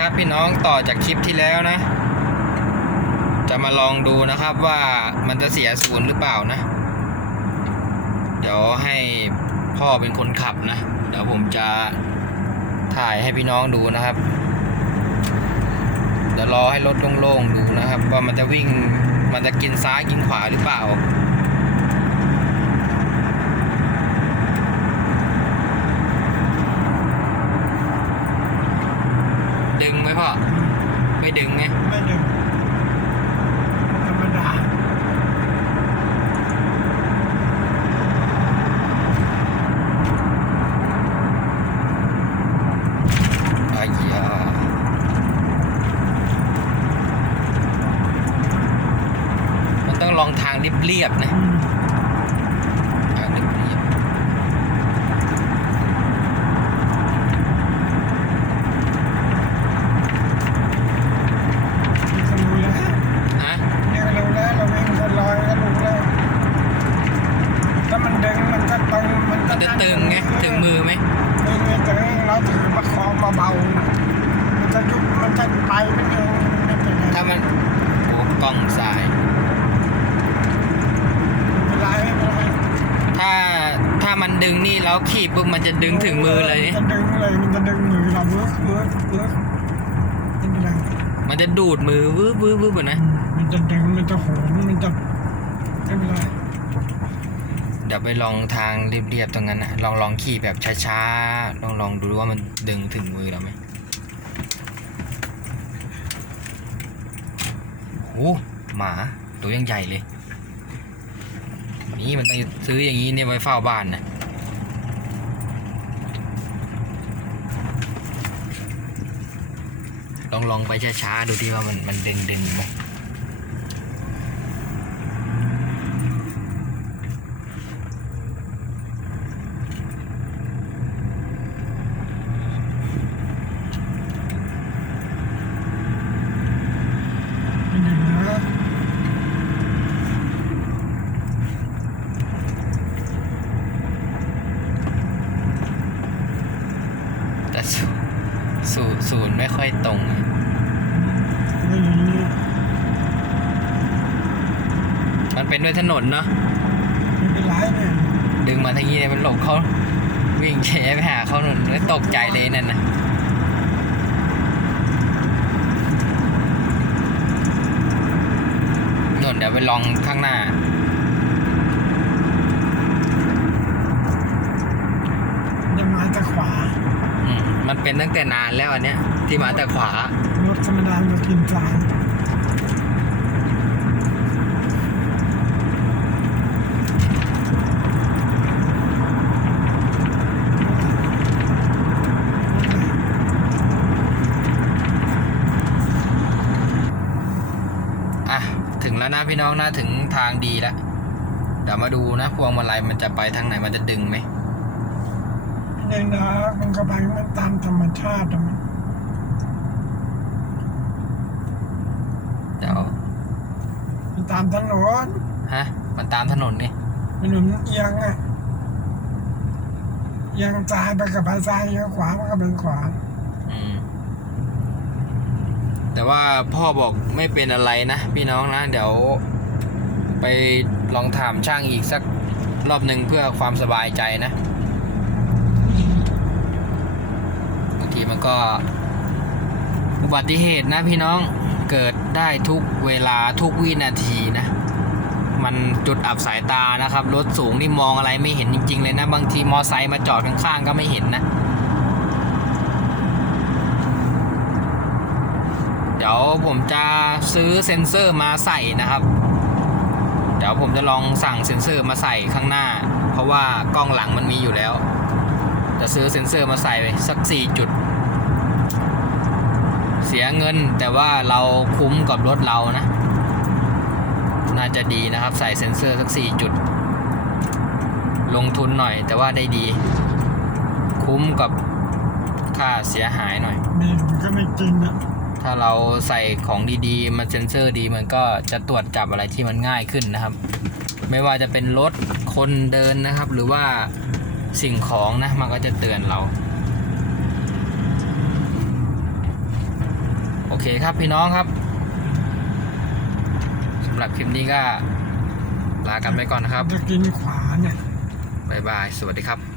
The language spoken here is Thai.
ครับพี่น้องต่อจากคลิปที่แล้วนะ จะมาลองดูนะครับว่ามันจะเสียศูนย์หรือเปล่านะ เดี๋ยวให้พ่อเป็นคนขับนะ เดี๋ยวผมจะถ่ายให้พี่น้องดูนะครับเดี๋ยวรอให้รถโล่งๆดูนะครับ ว่ามันจะวิ่งมันจะกินซ้ายกินขวาหรือเปล่า ดึงไหม พ่อไม่ดึงไงไม่ดึงธรรมดาไอ้เหี้ยมันต้องลองทางเรียบๆนะ อืม ทางเรียบ นี่ก็รู้แล้ว ๆฮะ นี่ก็รู้แล้วเราวิ่งคนลอยก็รู้แล้วถ้ามันดึงมันก็ตรง มันมันจะตึงไงถึงมือไหมตึงไงตึงเราถือประคองเบาๆมันจะยุบมันจะไปมันเองไม่เป็นไรถ้ามันโอ้กล้องสายเป็นไรไม่เป็นไรถ้าถ้ามันดึงนี่แล้วขีบปุ๊บมันจะดึงถึงมือเลยมันจะดึงเลยมันจะดึงมือเราเวิร์กเวิร์กเวิร์กไม่เป็นไรมันจะดูดมือวืบวืบวืบอนะมันจะดึงมันจะโหนมันจะไม่เป็นไรี๋ยวไปลองทางเรียบๆตรงนั้นนะลองลองขี่แบบช้าๆลองลองดูว่ามันดึงถึงมือเราไหมโอ้หมาตัวยังใหญ่เลยนี่มันต้องซื้ออย่างนี้เนี่ยไว้เฝ้าบ้านนะลองลองไปช้าๆดูที่ว่ามันมันดึงดึงไหมดึงนะ แต่สู สูศูนย์ไม่ค่อยตรงอะไม่อย่างนี้มันเป็นด้วยถนนเนาะไม่เป็นไรเนี่ยดึงมาทางนี้เนี่ยมันหลบเขาวิ่งแฉไปหาเขาหนุนแล้วตกใจเลยนั่นนะนนเดี๋ยวไปลองข้างหน้ายังมาแต่ขวาอื มมันเป็นตั้งแต่นานแล้วอันเนี้ย ที่มาแต่ขวา รถธรรมดาเรากินซ้ายอะ ถึงแล้วนะพี่น้องนะถึงทางดีแล้วเดี๋ยวมาดูนะพวงมาลัยมันจะไปทางไหนมันจะดึงไหม เดินนะมันก็ไปมันตามธรรมชาติอะมันเดี๋ยวมันตามถนนฮะ มันตามถนนนี่ถนนเอียงอะเอียงซ้ายไปกับไปซ้ายเอียงขวามันก็เป็นขวา อืม แต่ว่าพ่อบอกไม่เป็นอะไรนะพี่น้องนะ เดี๋ยว ไปลองถามช่างอีกสักรอบหนึ่งเพื่อความสบายใจนะบาง ทีมันก็ อุบัติเหตุนะพี่น้องเกิดได้ทุกเวลาทุกวินาทีนะ มันจุดอับสายตานะครับ รถสูงนี่มองอะไรไม่เห็นจริง ๆ เลยนะ บางทีมอไซค์มาจอดข้างๆก็ไม่เห็นนะ เดี๋ยวผมจะซื้อเซ็นเซอร์มาใส่นะครับ เดี๋ยวผมจะลองสั่งเซ็นเซอร์มาใส่ข้างหน้า เพราะว่ากล้องหลังมันมีอยู่แล้ว จะซื้อเซ็นเซอร์มาใส่ไปสักสี่จุด เสียเงินแต่ว่าเราคุ้มกับรถเรานะ น่าจะดีนะครับใส่เซ็นเซอร์สักสี่จุด ลงทุนหน่อยแต่ว่าได้ดี คุ้มกับค่าเสียหายหน่อยมีมันก็ไม่จริงอะถ้าเราใส่ของดีๆ มันเซ็นเซอร์ดีมันก็จะตรวจจับอะไรที่มันง่ายขึ้นนะครับ ไม่ว่าจะเป็นรถคนเดินนะครับ หรือว่า สิ่งของนะ มันก็จะเตือนเราเคครับพี่น้องครับสำหรับคลิปนี้ก็ลากันไปก่อนนะครับจะกินขวาเนี่ยบ๊ายบาย สวัสดีครับ